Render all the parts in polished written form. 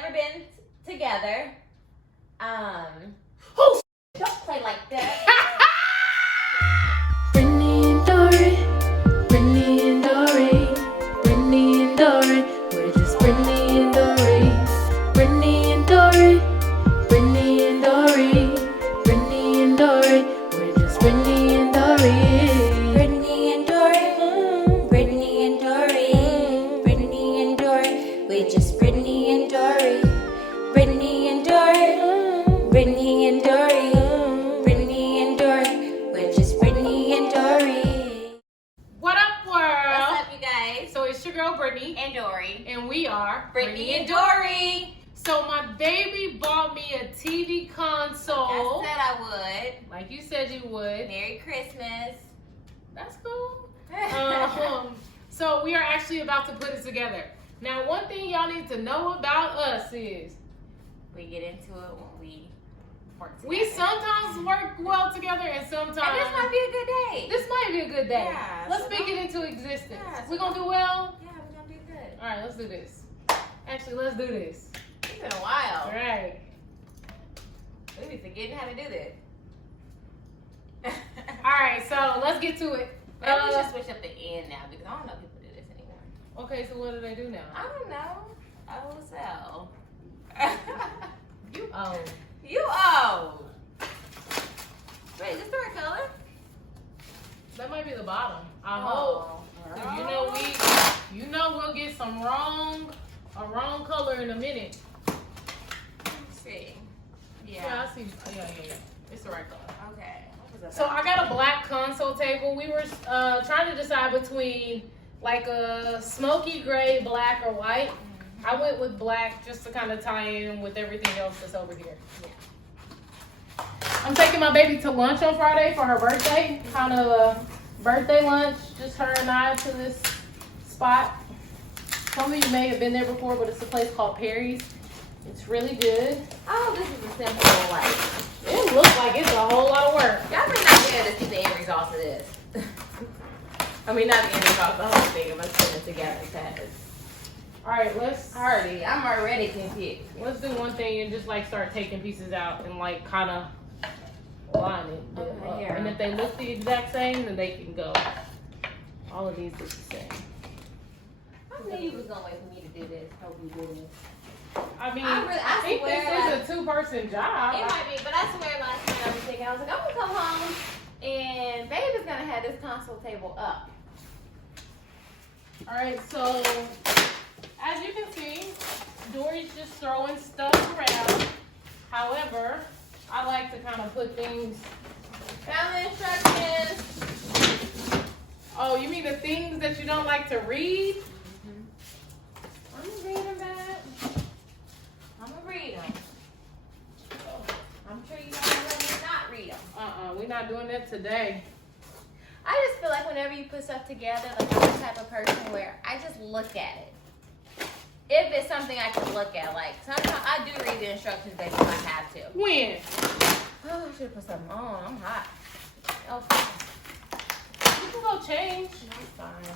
never been together. Oh, Don't play like that. Brittany and Dory, Brittany and Dory, Brittany and Dory, we're just Brittany and Dory, Brittany and Dory, Brittany and Dory, Brittany and Dory, we're just Brittany and Dory, Brittany and Dory, Brittany and Dory, Brittany and Dory, we're just Brittany and Dory, Brittany and Dory, Brittany and Dory, Brittany and Dory, we're just Brittany and Dory. what up, world? What's up, you guys? So it's your girl Brittany, And Dory. and we are Brittany and Dory. So my baby bought me a TV console, I said I like you said you would. would. Merry Christmas. That's cool. So we are actually about to put it together. Now, one thing y'all need to know about us is We get into it when we work together. we sometimes work well together, and sometimes And this might be a good day. this might be a good day. Yeah, Let's so speak it don't- into existence. Yeah, so We gonna do well. Yeah, we're gonna do good. All right, let's do this. Actually, let's do this. It's been a while. All right. We be forgetting how to do this. All right. So let's get to it. Maybe we should switch up the end now because I don't know if people do this anymore. Okay. So what do they do now? I don't know. Oh, so. You owe. You owe. Wait, is this the right color? That might be the bottom. I hope. Oh. 'Cause you know we'll get a wrong color in a minute. Let me see. Yeah, I see. Yeah. It's the right color. Okay. What was So I got a black console table. We were trying to decide between like a smoky gray, black, or white. I went with black just to kind of tie in with everything else that's over here. Yeah. I'm taking my baby to lunch on Friday for her birthday. Kind of a birthday lunch, just her and I to this spot. Some of you may have been there before, but it's a place called Perry's. It's really good. Oh, this is a simple like. It looks like it's a whole lot of work. Y'all may not be able to see the end result of this. I mean, not the end result, the whole thing of us putting it together. Because All right, I'm already confused. let's do one thing and just like start taking pieces out and like kind of line it. Okay, here. And if they look the exact same, then they can go. All of these look the same. I knew you was gonna wait for me to do this. Hope you do this. I mean, I I think swear, this is a two-person job. It might be, but I swear last night I was thinking, I was like, I'm gonna come home and Babe is gonna have this console table up. All right, so as you can see, Dory's just throwing stuff around. However, I like to kind of put things. Found the instructions. Oh, you mean the things that you don't like to read? I'm reading that. I'm gonna read them. I'm sure you don't let me not read them. We're not doing that today. I just feel like whenever you put stuff together, like I'm the type of person where I just look at it. If it's something I can look at, like sometimes I do read the instructions if I have to. When? Oh, I should put something on. I'm hot. Oh, You can go change. that's fine.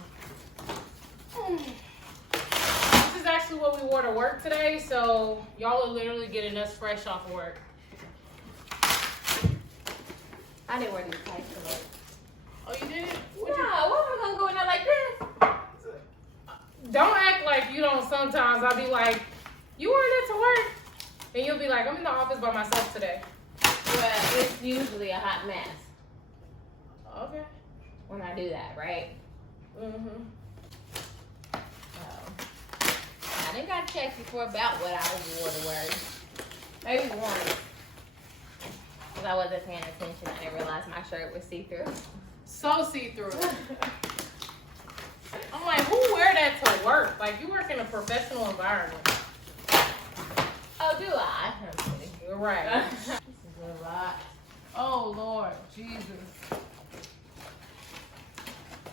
This is actually what we wore to work today, so y'all are literally getting us fresh off of work. I didn't wear these tights to work. Oh, you did it? No, what am I gonna go in there like this? Don't act like you don't sometimes. I'll be like, you wearing that to work? And you'll be like, I'm in the office by myself today. Well, it's usually a hot mess Okay. when I do that, right? Mm-hmm. So, I didn't got to check before about what I was wore to work. Maybe once. Because I wasn't paying attention. I didn't realize my shirt was see-through. So see-through. I'm like, who wear that to work? Like, you work in a professional environment. Oh, do I? I'm kidding. You're right. This is a lot. Oh, Lord. Jesus.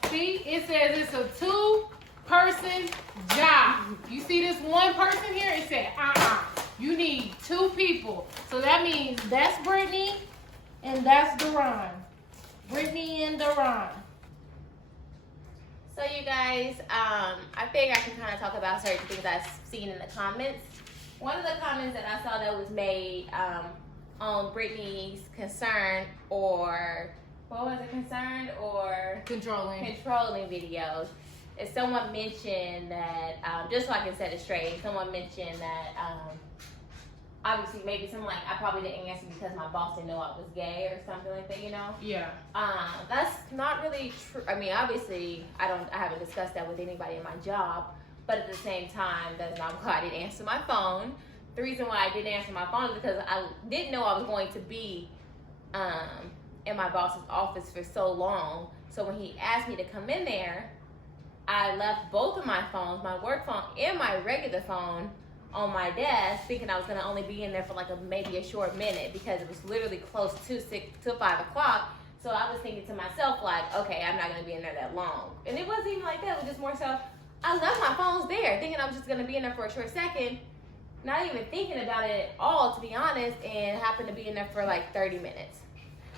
See, it says it's a two-person job. You see this one person here? It said, you need two people. So that means that's Brittany and that's Duran. Brittany and Duran. So you guys, I think I can kind of talk about certain things I've seen in the comments. one of the comments that I saw that was made on Brittany's concern or what was it, concerned or Controlling videos, is someone mentioned that just so I can set it straight, someone mentioned that obviously maybe something like I probably didn't answer because my boss didn't know I was gay or something like that, you know? Yeah. That's not really true. I mean, obviously I haven't discussed that with anybody in my job, but at the same time, that's not why I didn't answer my phone. The reason why I didn't answer my phone is because I didn't know I was going to be in my boss's office for so long. So when he asked me to come in there, I left both of my phones, my work phone and my regular phone, on my desk, thinking I was gonna only be in there for like maybe a short minute because it was literally close to 5 o'clock. So I was thinking to myself like, okay, I'm not gonna be in there that long. And it wasn't even like that. It was just more so I left my phones there, thinking I was just gonna be in there for a short second, not even thinking about it at all, to be honest, and happened to be in there for like 30 minutes.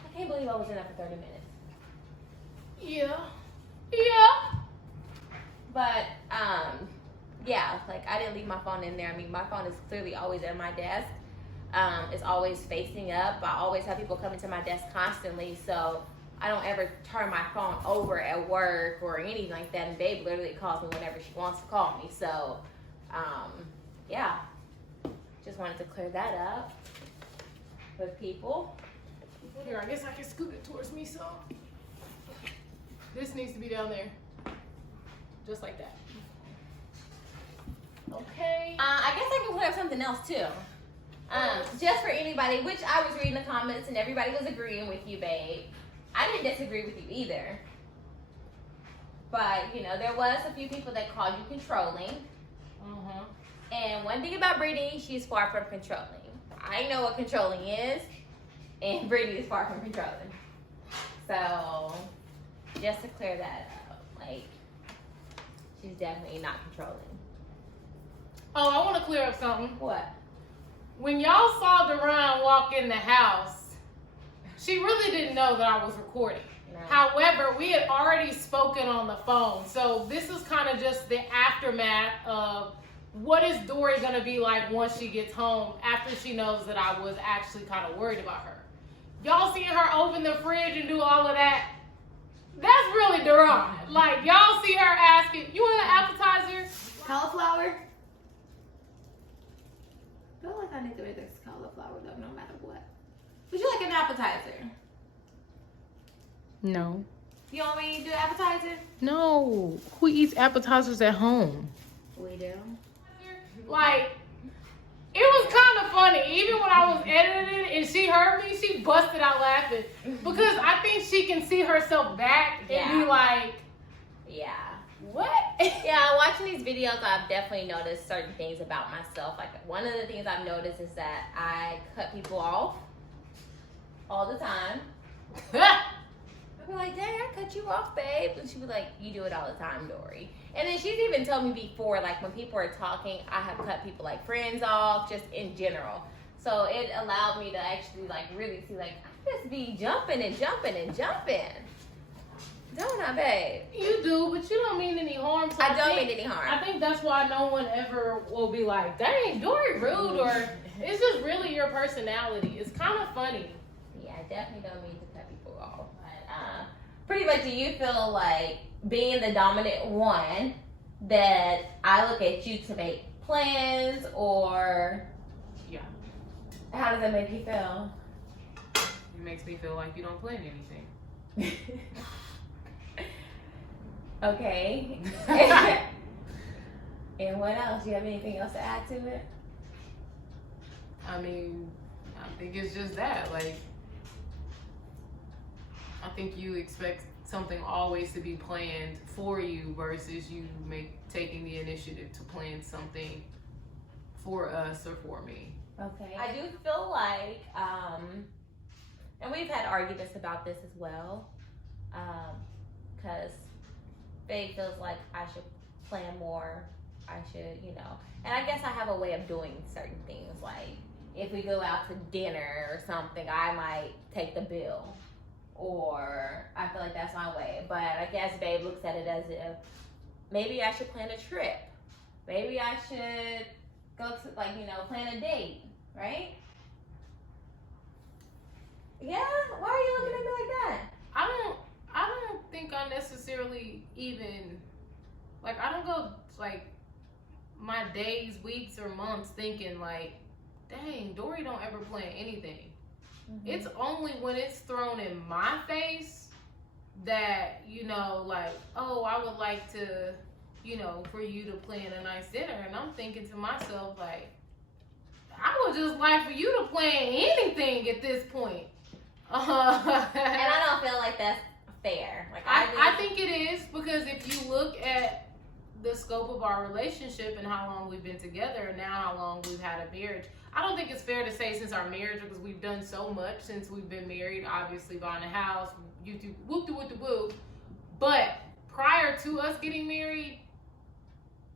I can't believe I was in there for 30 minutes. Yeah. But yeah, like I didn't leave my phone in there. I mean, my phone is clearly always at my desk. It's always facing up. I always have people coming to my desk constantly, so I don't ever turn my phone over at work or anything like that. And Babe literally calls me whenever she wants to call me. So, yeah, just wanted to clear that up with people. Here, I guess I can scoot it towards me some. This needs to be down there. Just like that. Okay. I guess I can clear up something else too. Just for anybody, which I was reading the comments and everybody was agreeing with you, Babe. I didn't disagree with you either. But, you know, there was a few people that called you controlling. And one thing about Brittany, she's far from controlling. I know what controlling is, and Brittany is far from controlling. So, just to clear that up, like, she's definitely not controlling. Oh, I want to clear up something. What? When y'all saw Duran walk in the house, she really didn't know that I was recording. No. However, we had already spoken on the phone. So this is kind of just the aftermath of what is Dory going to be like once she gets home after she knows that I was actually kind of worried about her. Y'all seeing her open the fridge and do all of that? That's really Duran. Like, y'all see her asking, you want an appetizer? Cauliflower? I feel like I need to make this cauliflower though, no matter what. Would you like an appetizer? No. You want me to do appetizer? No. Who eats appetizers at home? We do. Like, it was kind of funny. Even when I was editing it and she heard me, she busted out laughing. Because I think she can see herself back and be like, yeah. What? Yeah, watching these videos, I've definitely noticed certain things about myself. Like, one of the things I've noticed is that I cut people off all the time. I'd be like, dang, I cut you off, babe. And she'd be like, you do it all the time, Dory. And then she's even told me before, like, when people are talking, I have cut people, like, friends off, just in general. So it allowed me to actually, like, really see, like, I just be jumping and jumping and jumping. Don't I, babe? You do, but you don't mean any harm. So I don't mean any harm. I think that's why no one ever will be like, dang, Dory rude, or it's just really your personality. It's kind of funny. Yeah, I definitely don't mean to cut people off. But, pretty much, do you feel like being the dominant one that I look at you to make plans, or Yeah. how does that make you feel? It makes me feel like you don't plan anything. Okay. And what else? Do you have anything else to add to it? I mean, I think it's just that. Like, I think you expect something always to be planned for you versus you taking the initiative to plan something for us or for me. Okay. I do feel like, and we've had arguments about this as well, because Babe feels like I should plan more. I should, you know, and I guess I have a way of doing certain things. Like, if we go out to dinner or something, I might take the bill, or I feel like that's my way. But I guess Babe looks at it as if maybe I should plan a trip. Maybe I should go to, like, you know, plan a date, right? Yeah? Why are you looking at me like that? I don't think I necessarily even, like, I don't go, like, my days, weeks, or months thinking, like, dang, Dory don't ever plan anything. Mm-hmm. It's only when it's thrown in my face that, you know, like, oh, I would like to, you know, for you to plan a nice dinner. And I'm thinking to myself, like, I would just like for you to plan anything at this point. And I don't feel like that's fair. Like I think it is, because if you look at the scope of our relationship and how long we've been together and now how long we've had a marriage, I don't think it's fair to say since our marriage, because we've done so much since we've been married, obviously buying a house, YouTube, whoop-de-whoop-de-whoop. But prior to us getting married,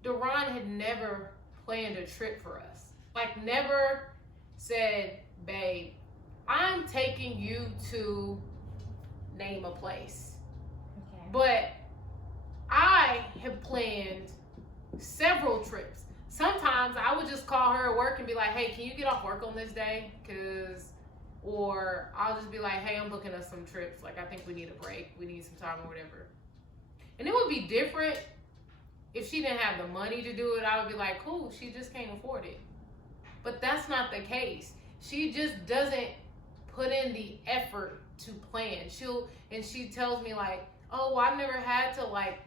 Deron had never planned a trip for us. Like, never said, babe, I'm taking you to name a place. Okay. But I have planned several trips. Sometimes I would just call her at work and be like, hey, can you get off work on this day? Or I'll just be like, hey, I'm booking us some trips. Like, I think we need a break. We need some time or whatever. And it would be different if she didn't have the money to do it. I would be like, cool, she just can't afford it. But that's not the case. She just doesn't put in the effort to plan. She tells me, like, oh, I've never had to, like,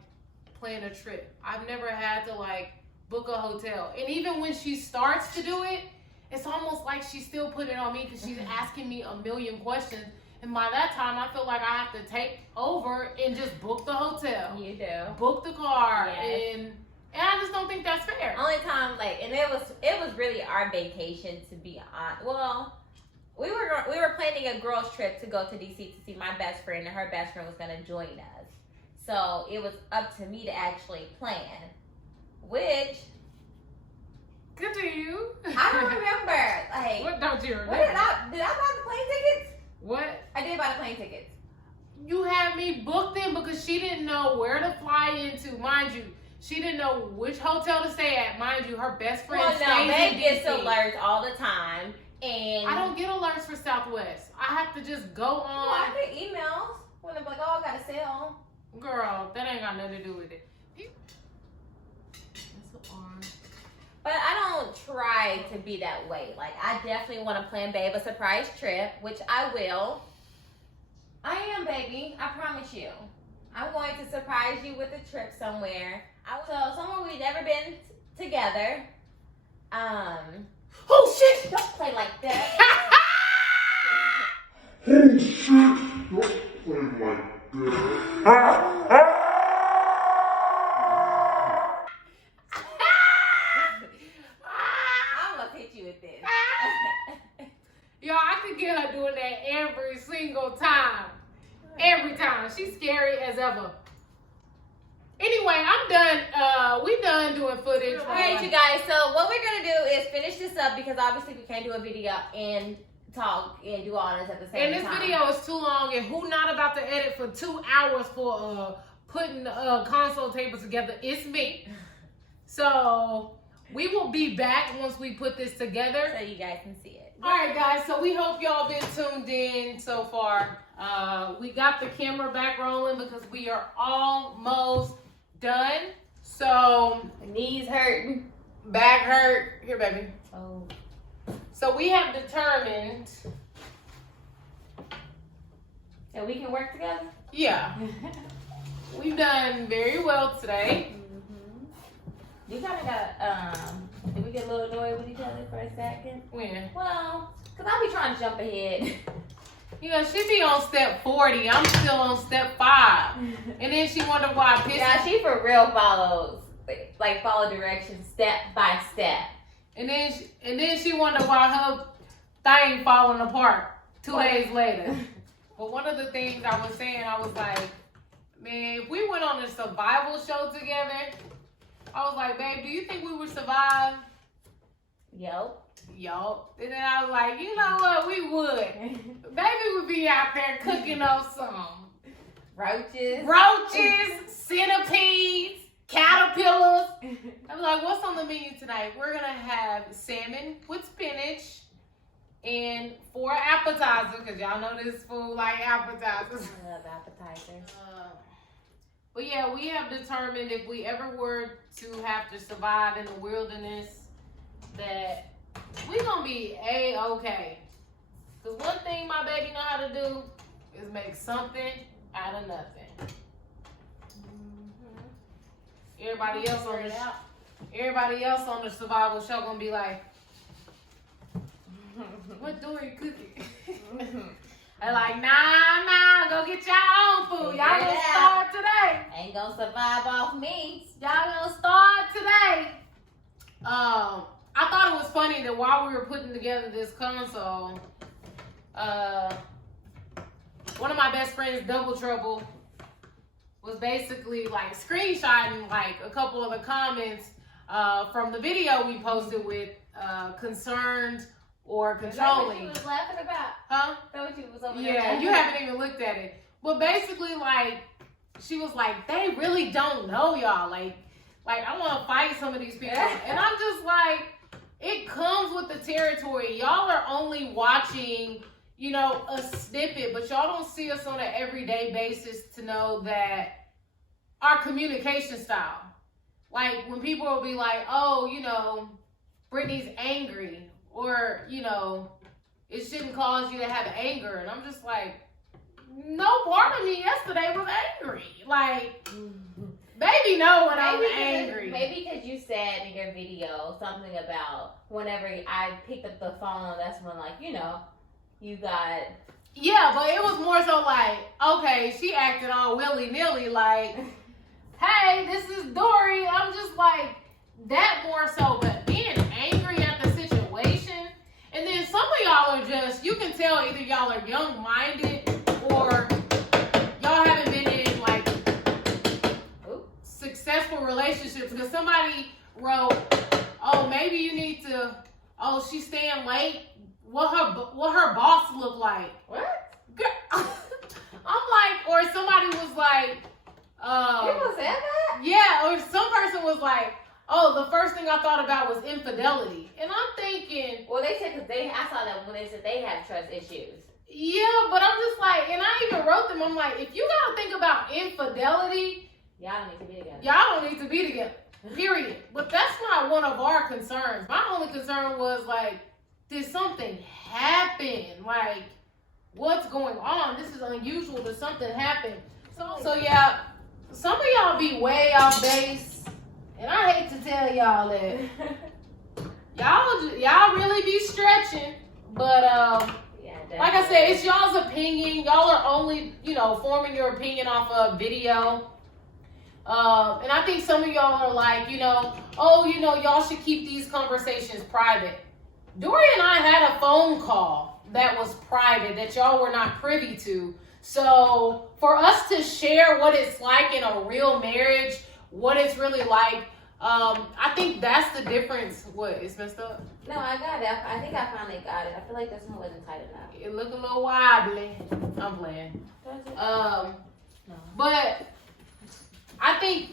plan a trip. I've never had to, like, book a hotel. And even when she starts to do it, it's almost like she's still putting it on me because she's asking me a million questions. And by that time, I feel like I have to take over and just book the hotel. You do. Book the car. Yes. And I just don't think that's fair. Only time, like, and it was really our vacation, to be honest. Well, we were planning a girls trip to go to DC to see my best friend, and her best friend was gonna join us. So it was up to me to actually plan, which. Good to you. I don't remember. Like, what don't you remember? What did I buy the plane tickets? What? I did buy the plane tickets. You had me book them because she didn't know where to fly into. Mind you, she didn't know which hotel to stay at. Mind you, her best friend stays in Meg gets DC. alerts all the time, and I don't get alerts for Southwest. I have to just go on. Well, I get emails when I'm like, oh, I got a sale. Girl, that ain't got nothing to do with it. But I don't try to be that way. Like, I definitely want to plan Babe a surprise trip, which I will. I am, baby. I promise you. I'm going to surprise you with a trip somewhere. So somewhere we've never been together. Oh shit! Don't play like that. Oh shit! Don't play like that. Y'all, I could get her doing that every single time. Every time. She's scary as ever. Anyway, I'm done. We done doing footage. All right, you guys. So what we're going to do is finish this up because obviously we can't do a video and talk and do all this at the same time. And this video is too long, and who not about to edit for 2 hours for putting console tables together? It's me. So we will be back once we put this together. So you guys can see it. All right, guys, so we hope y'all been tuned in so far. We got the camera back rolling because we are almost done. So, knees hurt, back hurt. Here, baby. Oh. So we have determined that we can work together? Yeah. We've done very well today. Mm-hmm. You kind of got, did we get a little annoyed with each other for a second? When? Well, because I be trying to jump ahead. Yeah, she be on step 40. I'm still on step 5. And then she wonder why I pissed. Yeah, she for real follows, like follow directions step by step. And then she wonder why her thing falling apart 2 days later. But one of the things I was saying, I was like, man, if we went on a survival show together, I was like, babe, do you think we would survive? Yup. And then I was like, you know what? We would. Baby would be out there cooking up some roaches, centipedes. caterpillars. I'm like, what's on the menu tonight? We're gonna have salmon with spinach and 4 appetizers, because y'all know this food like appetizers. I love appetizers. But yeah, we have determined if we ever were to have to survive in the wilderness, that we gonna be A-okay. Because one thing my baby know how to do is make something out of nothing. Everybody else on the survival show gonna be like, what Dory cooking? They're like, nah, go get your own food. Y'all gonna starve today. Ain't gonna survive off me. Y'all gonna starve today. I thought it was funny that while we were putting together this console, one of my best friends, Double Trouble, was basically like screenshotting like a couple of the comments from the video we posted with concerned or controlling. Is that what you was laughing about? Huh? Is that what you was over there? Yeah, you haven't even looked at it. But basically, like, she was like, they really don't know y'all. Like I want to fight some of these people. And I'm just like, it comes with the territory. Y'all are only watching, you know, a snippet, but y'all don't see us on an everyday basis to know that our communication style. Like, when people will be like, oh, you know, Brittany's angry, or, you know, it shouldn't cause you to have anger. And I'm just like, no part of me yesterday was angry. Like, baby know when I'm angry. Maybe because you said in your video something about whenever I picked up the phone, that's when, like, you know, you got... Yeah, but it was more so like, okay, she acted all willy-nilly, like, hey, this is Dory. I'm just like, that more so, but being angry at the situation. And then some of y'all are just, you can tell either y'all are young-minded or y'all haven't been in, like, successful relationships. Because somebody wrote, oh, maybe you need to, oh, she's staying late. What her boss look like? What? Girl, I'm like, or somebody was like, People said that? yeah, or some person was like, oh, the first thing I thought about was infidelity. And I'm thinking, Well, they said, because I saw that when they said they have trust issues. yeah, but I'm just like, and I even wrote them, I'm like, if you gotta think about infidelity, Y'all don't need to be together. y'all don't need to be together, period. But that's not one of our concerns. My only concern was like, did something happen? Like, what's going on? This is unusual. Did something happen? So yeah, some of y'all be way off base, and I hate to tell y'all that y'all really be stretching. But Yeah, like I said, it's y'all's opinion. Y'all are only, you know, forming your opinion off of video. And I think some of y'all are like, you know, oh, you know, y'all should keep these conversations private. Dory and I had a phone call that was private that y'all were not privy to. So for us to share what it's like in a real marriage, what it's really like, I think that's the difference. What, it's messed up? No, I got it. I think I finally got it. I feel like this one wasn't tight enough. It look a little wobbly. I'm playing. No. But I think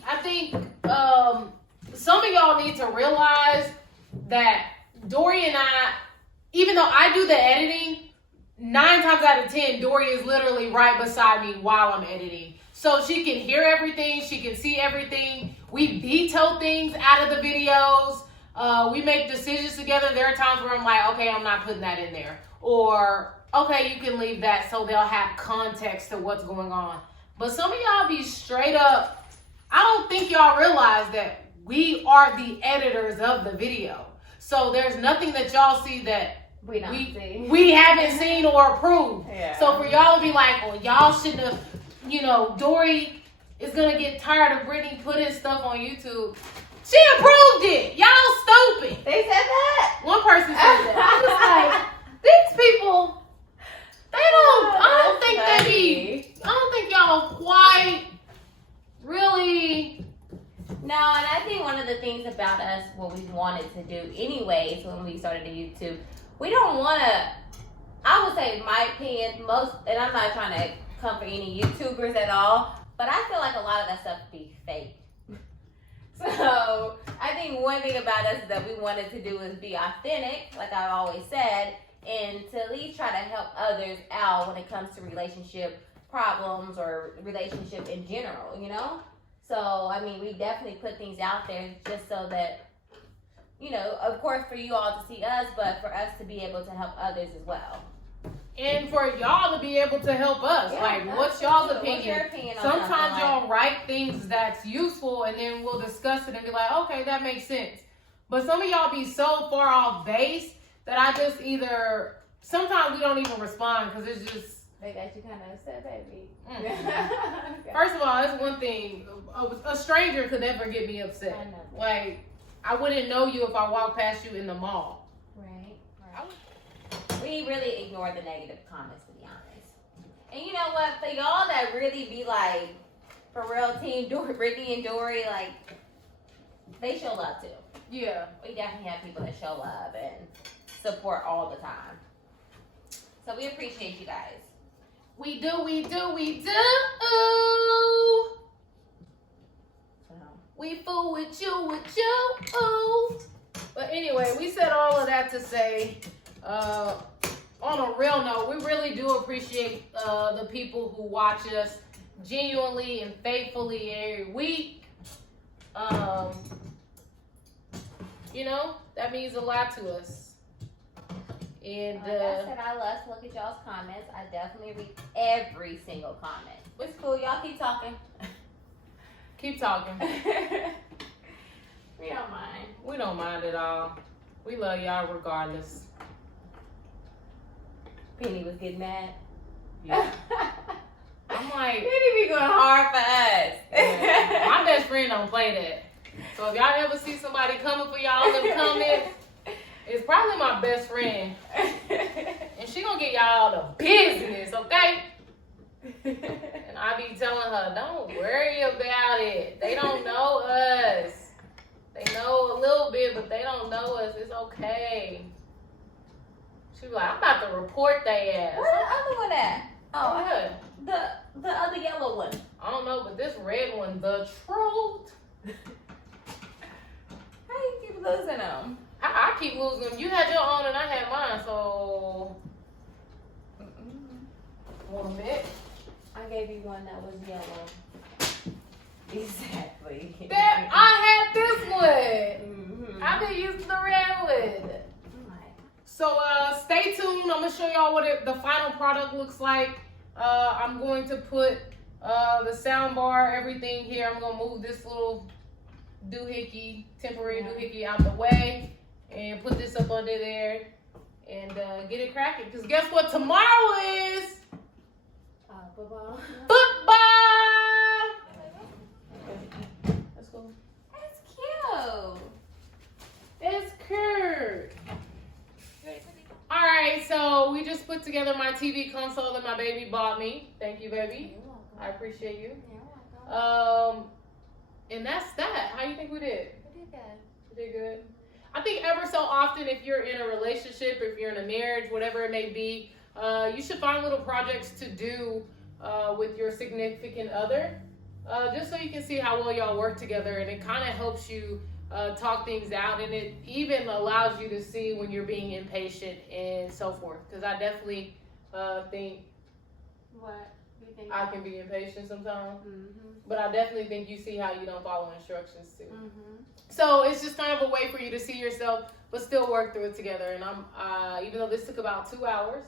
some of y'all need to realize that Dory and I, even though I do the editing, 9 times out of 10, Dory is literally right beside me while I'm editing. So she can hear everything, she can see everything. We veto things out of the videos. We make decisions together. There are times where I'm like, okay, I'm not putting that in there. Or, okay, you can leave that so they'll have context to what's going on. But some of y'all be straight up, I don't think y'all realize that we are the editors of the video. So there's nothing that y'all see that We don't see. we haven't seen or approved. Yeah. So for y'all to be like, well, y'all shouldn't have, you know, Dory is gonna get tired of Brittany putting stuff on YouTube. She approved it. Y'all stupid. They said that? One person said that. I was like, these people, I don't think y'all quite really. No, and I think one of the things about us, what we wanted to do anyways when we started the YouTube, we don't want to, I would say, in my opinion, most, and I'm not trying to come for any YouTubers at all, but I feel like a lot of that stuff be fake. So I think one thing about us that we wanted to do is be authentic, like I've always said, and to at least try to help others out when it comes to relationship problems or relationship in general, you know? So, I mean, we definitely put things out there just so that, you know, of course for you all to see us, but for us to be able to help others as well. And for y'all to be able to help us. Yeah, like, that's what's y'all's true. opinion? What's your opinion on Sometimes something y'all write things that's useful and then we'll discuss it and be like, okay, that makes sense. But some of y'all be so far off base that I just either, sometimes we don't even respond because it's just. They got you kind of upset, baby. Okay. First of all, that's one thing. A stranger could never get me upset. I know. Like, I wouldn't know you if I walked past you in the mall. Right. We really ignore the negative comments, to be honest. And you know what? For y'all that really be like, for real, Team Brittany and Dory, like, they show love too. Yeah. We definitely have people that show love and support all the time. So we appreciate you guys. We do. We fool with you. But anyway, we said all of that to say, on a real note, we really do appreciate the people who watch us genuinely and faithfully every week. You know, that means a lot to us. And Like I said, I love to look at y'all's comments. I definitely read every single comment. It's cool. Y'all keep talking. keep talking. We don't mind. We don't mind at all. We love y'all regardless. Penny was getting mad. Yeah. I'm like, Penny be going hard for us. yeah, my best friend don't play that. So if y'all ever see somebody coming for y'all in the comments, it's probably my best friend. And she gonna get y'all the business, okay? And I be telling her, don't worry about it. They don't know us. They know a little bit, but they don't know us. It's okay. She be like, I'm about to report they ass. Where's the other one at? Oh, Yeah. the other yellow one. I don't know, but this red one, the truth. How you keep losing them? I keep losing them. You had your own and I had mine, so. One bit. I gave you one that was yellow. Exactly. That I had this one. Mm-hmm. I've been using the red one. So stay tuned. I'm gonna show y'all what the final product looks like. I'm going to put the sound bar, everything here. I'm gonna move this little temporary doohickey out the way and put this up under there and get it cracking. Because guess what tomorrow is? Football. Football! Let's go. That's cute. It's Kurt. Alright, so we just put together my TV console that my baby bought me. Thank you, baby. You're welcome. I appreciate you. You're welcome. And that's that. How you think we did? We did good. We did good. I think ever so often, if you're in a relationship, if you're in a marriage, whatever it may be, you should find little projects to do with your significant other, just so you can see how well y'all work together, and it kind of helps you talk things out, and it even allows you to see when you're being impatient and so forth. Because I definitely think What? You think? I can be impatient sometimes, Mm-hmm. but I definitely think you see how you don't follow instructions too. Mm-hmm. So it's just kind of a way for you to see yourself, but still work through it together. And I'm, even though this took about 2 hours.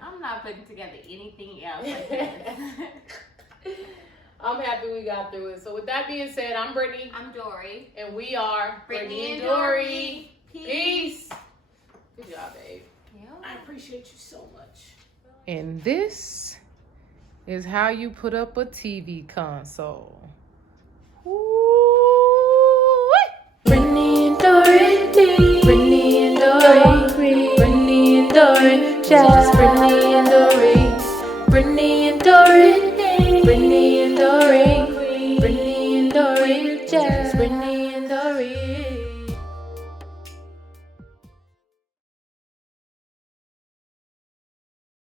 I'm not putting together anything else like this. I'm happy we got through it. So with that being said, I'm Brittany. I'm Dory. And we are Brittany and Dory. Peace. Good job, babe. Yeah. I appreciate you so much. And this is how you put up a TV console. Brittany and Dory, Brittany and Dory, Brittany and Dory, just Brittany